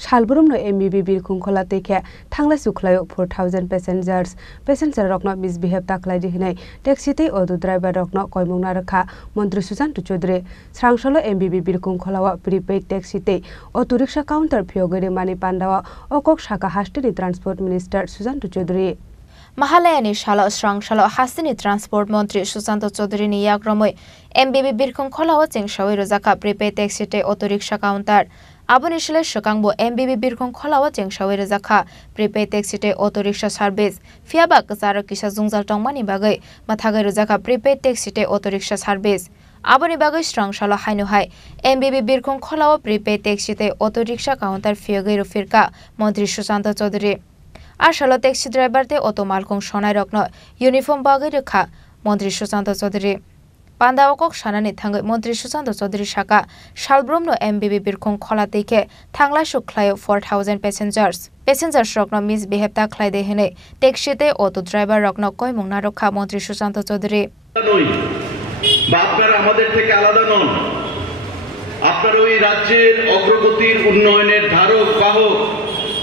Shalburumno MBB Birkung Khola Teke Thangla Suklayo 4,000 passenger rokno misbehave taklai dihinai taxi te auto driver rokno koimungna rakha Mantri Susanto Chaudhary Srangsholo MBB Birkung Kholawa prepaid taxi te auto rickshaw counter phiogere mani pandawa okok shaka hastini transport minister Susanto Chaudhary Mahalayani Shala Srangshalo Hasini Transport Mantri Susanto Chaudhary ni yakromoi MBB Birkung Kholawa chengshawi rozaka prepaid taxi te auto rickshaw counter Abonishile Shokangbo MBB Birkung Kholawa chengshawi rozaka prepaid taxi te auto rickshaw service fiaba kasaro kisa zungzal tongmani bagai mathagai rozaka prepaid taxi te auto rickshaw service Aboni bagai Srangshalo hainuhai MBB Birkung Kholawa prepaid taxi te auto rickshaw counter fiagai rofirka Mantri Susanto Chaudhary Ashalo taxi driver te auto malkong shonai rokno uniform bagai rekha Mantri Susanto Chaudhary Panda okok shanani thangai Mantri Susanto Chaudhary shaka Shalbrumno MBB Birkung Khola teke thangla shuklayo 4,000 passengers rokno misbehave taklai dehine taxi te auto driver rokno koimungna rakha Mantri Susanto Chaudhary আপনারা আমাদের থেকে আলাদা নন আপনারা ওই রাজ্যের অগ্রগতির উন্নয়নের ধারক বাহক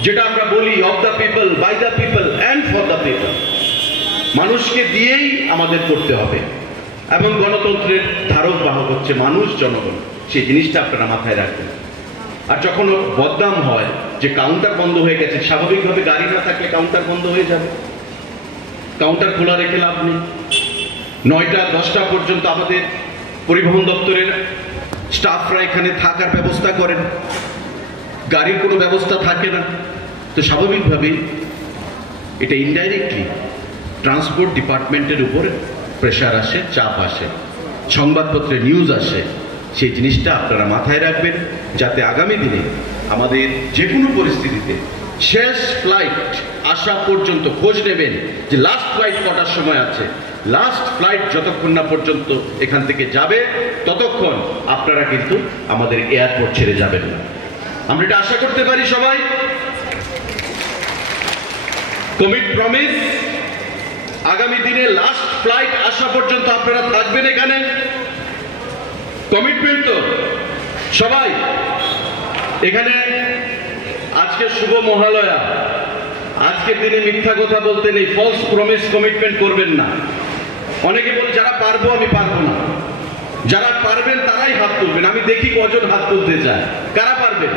যেটা আমরা বলি of the people by the people and for the people মানুষকে দিয়েই আমাদের করতে হবে এবং গণতন্ত্রের ধারক বাহক হচ্ছে মানুষ জনগণ সেই জিনিসটা আপনারা মাথায় রাখবেন আর যখন বদনাম হয় যে কাউন্টার বন্ধ হয়ে গেছে স্বাভাবিকভাবে গাড়ি না থাকলে কাউন্টার বন্ধ হয়ে যাবে কাউন্টার খোলা রেখে লাভ নেই 9টা 10টা পর্যন্ত আমাদের পরিবহন দপ্তরের স্টাফরা এখানে থাকার ব্যবস্থা করেন গাড়ির কোনো ব্যবস্থা থাকে না তো স্বাভাবিকভাবে এটা ইনডাইরেক্টলি ট্রান্সপোর্ট ডিপার্টমেন্টের উপর প্রেসার আসে চাপ আসে সংবাদপত্রে নিউজ আসে সেই জিনিসটা আপনারা মাথায় রাখবেন যাতে আগামী দিনে আমাদের যে কোনো পরিস্থিতিতে শেষ ফ্লাইট আসা পর্যন্ত খোঁজ নেবেন যে লাস্ট ফ্লাইট কটার সময় আছে লাস্ট ফ্লাইট যতক্ষণ না পর্যন্ত এখান থেকে যাবে ততক্ষণ আপনারা কিন্তু আমাদের এয়ারপোর্ট ছেড়ে যাবেন না আমরা এটা আশা করতে পারি সবাই কমিট প্রমিস আগামী দিনে লাস্ট ফ্লাইট আসা পর্যন্ত আপনারা থাকবেন এখানে কমিটমেন্ট তো সবাই এখানে আজকে শুভ মহালয়া আজকের দিনে মিথ্যা কথা বলতে নেই ফলস প্রমিস কমিটমেন্ট করবেন না অনেকে বলে যারা পারবো আমি পারবো না যারা পারবেন তারাই হাত তুলবেন আমি দেখি কজন হাত তুলতে চায় কারা পারবেন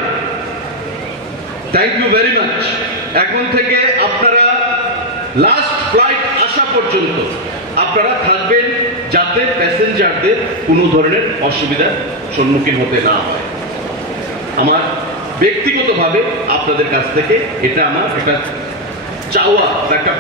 থ্যাংক ইউ ভেরি মাচ এখন থেকে আপনারা লাস্ট ফ্লাইট আসা পর্যন্ত আপনারা থাকবেন যাতে প্যাসেঞ্জারদের কোনো ধরনের অসুবিধার সম্মুখীন হতে না হয় আমার ব্যক্তিগতভাবে আপনাদের কাছ থেকে এটা আমার একটা চাওয়া একটা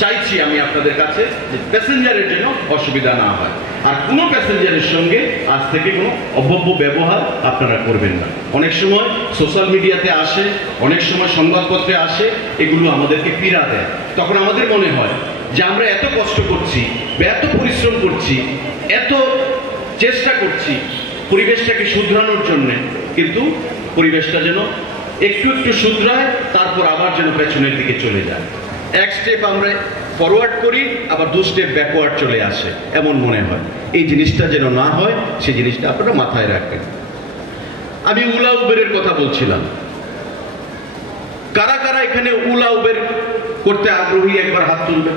চাইছি আমি আপনাদের কাছে যে প্যাসেঞ্জারের জন্য অসুবিধা না হয় আর কোনো প্যাসেঞ্জারের সঙ্গে আজ থেকে কোনো অভব্য ব্যবহার আপনারা করবেন না অনেক সময় সোশ্যাল মিডিয়াতে আসে অনেক সময় সংবাদপত্রে আসে এগুলো আমাদেরকে পীড়া দেয় তখন আমাদের মনে হয় যে আমরা এত কষ্ট করছি এত পরিশ্রম করছি এত চেষ্টা করছি পরিবেশটাকে শুধরানোর জন্য কিন্তু পরিবেশটা যেন একটু একটু শুধরায় তারপর আবার যেন পেছনের দিকে চলে যায় এক স্টেপ আমরা ফরওয়ার্ড করি আবার 2 স্টেপ ব্যাকওয়ার্ড চলে আসে এমন মনে হয় এই জিনিসটা যেন না হয় সেই জিনিসটা আপনারা মাথায় রাখবেন আমি উলা উবেরের কথা বলছিলাম কারা কারা এখানে উলা উবের করতে আগ্রহী একবার হাত তুলবেন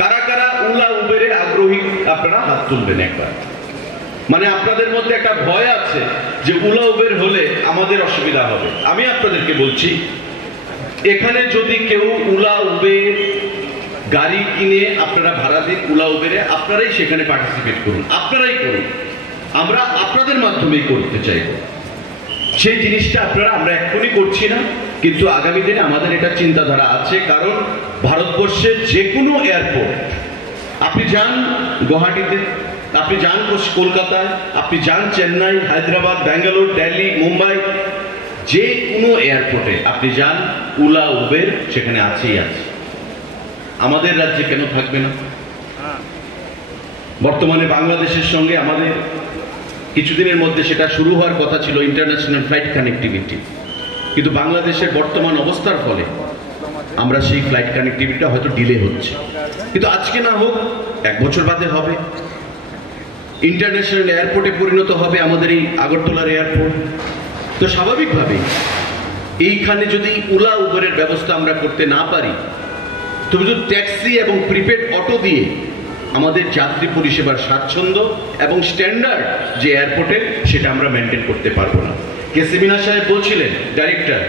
কারা কারা উলা উবেরে আগ্রহী আপনারা হাত তুলবেন একবার মানে আপনাদের মধ্যে একটা ভয় আছে যে উলা উবের হলে আমাদের অসুবিধা হবে আমি আপনাদেরকে বলছি এখানে যদি কেউ উলা উবের গাড়ি কিনে আপনারা ভাড়া দিন উলা উবেরে আপনারাই সেখানে পার্টিসিপেট করুন আপনারাই করুন আমরা আপনাদের মাধ্যমেই করতে চাইব সেই জিনিসটা আপনারা আমরা এখনই করছি না কিন্তু আগামী দিনে আমাদের এটা চিন্তাধারা আছে কারণ ভারতবর্ষের যে কোনো এয়ারপোর্ট আপনি যান গুয়াহাটিতে আপনি যান কলকাতায় আপনি যান চেন্নাই হায়দ্রাবাদ ব্যাঙ্গালোর দিল্লি মুম্বাই যে কোনো এয়ারপোর্টে আপনি যান উলা উবের সেখানে আছেই আছে আমাদের রাজ্যে কেন থাকবে না বর্তমানে বাংলাদেশের সঙ্গে আমাদের কিছুদিনের মধ্যে সেটা শুরু হওয়ার কথা ছিল ইন্টারন্যাশনাল ফ্লাইট কানেক্টিভিটি কিন্তু বাংলাদেশের বর্তমান অবস্থার ফলে আমরা সেই ফ্লাইট কানেক্টিভিটিটা হয়তো ডিলে হচ্ছে কিন্তু আজকে না হোক 1 বছর বাদে হবে ইন্টারন্যাশনাল এয়ারপোর্টে পরিণত হবে আমাদের এই আগরতলার এয়ারপোর্ট তো স্বাভাবিকভাবেই এইখানে যদি ওলা উবেরের ব্যবস্থা আমরা করতে না পারি, তবে যদি ট্যাক্সি এবং প্রিপেড অটো দিয়ে আমাদের যাত্রী পরিষেবার স্বাচ্ছন্দ্য এবং স্ট্যান্ডার্ড যে এয়ারপোর্টের সেটা আমরা মেনটেন করতে পারবো না। কেসি মিনা সাহেব বলছিলেন, ডাইরেক্টর,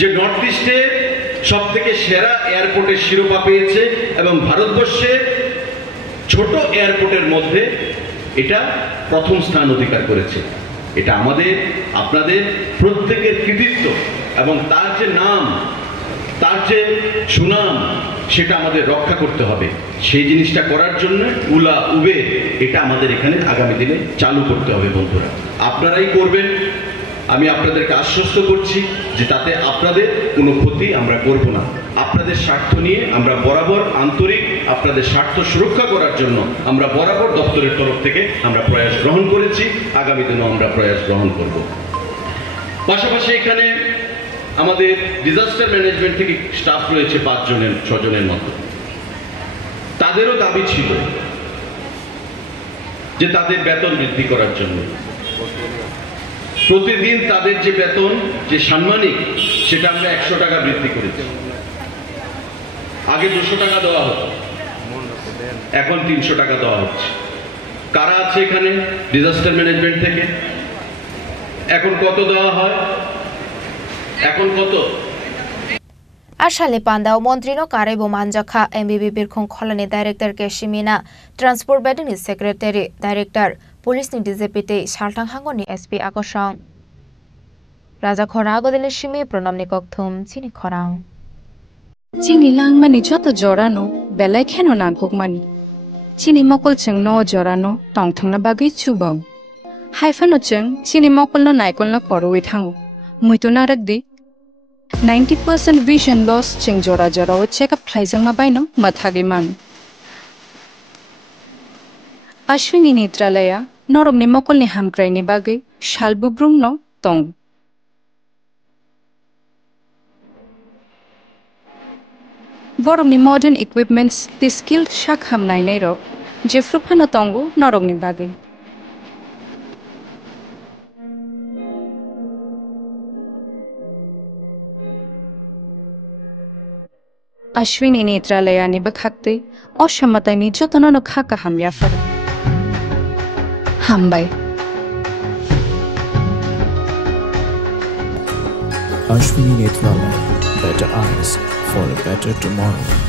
যে নর্থ ইস্টে সব থেকে সেরা এয়ারপোর্টের শিরোপা পেয়েছে এবং ভারতবর্ষের ছোট এয়ারপোর্টের মধ্যে এটা প্রথম স্থান অধিকার করেছে। এটা আমাদের আপনাদের প্রত্যেকের কৃতিত্ব এবং তার যে নাম, তার যে সুনাম, সেটা আমাদের রক্ষা করতে হবে। সেই জিনিসটা করার জন্য ওলা উবের এটা আমাদের এখানে আগামী দিনে চালু করতে হবে। বন্ধুরা, আপনারাই করবেন, আমি আপনাদেরকে আশ্বস্ত করছি যে তাতে আপনাদের কোনো ক্ষতি আমরা করব না। আপনাদের স্বার্থ নিয়ে আমরা বরাবর আন্তরিক, আপনাদের স্বার্থ সুরক্ষা করার জন্য আমরা বরাবর দপ্তরের তরফ থেকে আমরা প্রয়াস গ্রহণ করেছি, আগামী দিনেও আমরা প্রয়াস গ্রহণ করব। পাশাপাশি এখানে আমাদের ডিজাস্টার ম্যানেজমেন্ট থেকে স্টাফ রয়েছে 5 জনের মতো। তাদেরও দাবি ছিল যে তাদের বেতন বৃদ্ধি করার জন্য। প্রতিদিন তাদের যে বেতন, যে সাম্মানিক, সেটা আমরা 100 টাকা বৃদ্ধি করেছি। আগে 200 টাকা দেওয়া হতো, এখন 300 টাকা দেওয়া হচ্ছে। কারা আছে এখানে ডিজাস্টার ম্যানেজমেন্ট থেকে? এখন কত দেওয়া হয়? এখন কত? Ashale Pandao Montrino Carebo Manjaka MBB Birkong Colony Director Keshimina Transport Battery Secretary Director Police Deputy Shaltang Hangoni SP Akosang Raja Khorago de Lishimi Pronomni Koktum Chini Khorang Chini lang mani joto jorano belai kheno na gokmani Chini mokol cheng no jorano tongthang na bagi chubang Haifano cheng chini mokol no naikol na koroi thango Muito narakdi 90% vision loss cheng jora jora o check up thlaijang ma baino mathagi man Ashwini Netralaya norok ni mokol ni hamkrai ni bagi shalbubrung no tong Borok ni modern equipments the skilled shak hamnai nei ro jefruphano tongo norok ni bagi Ashwini Netralaya ni bakhakte oshamatay ni jotono no khaka hamya far Hambai Ashwini Netralaya, better eyes for a better tomorrow.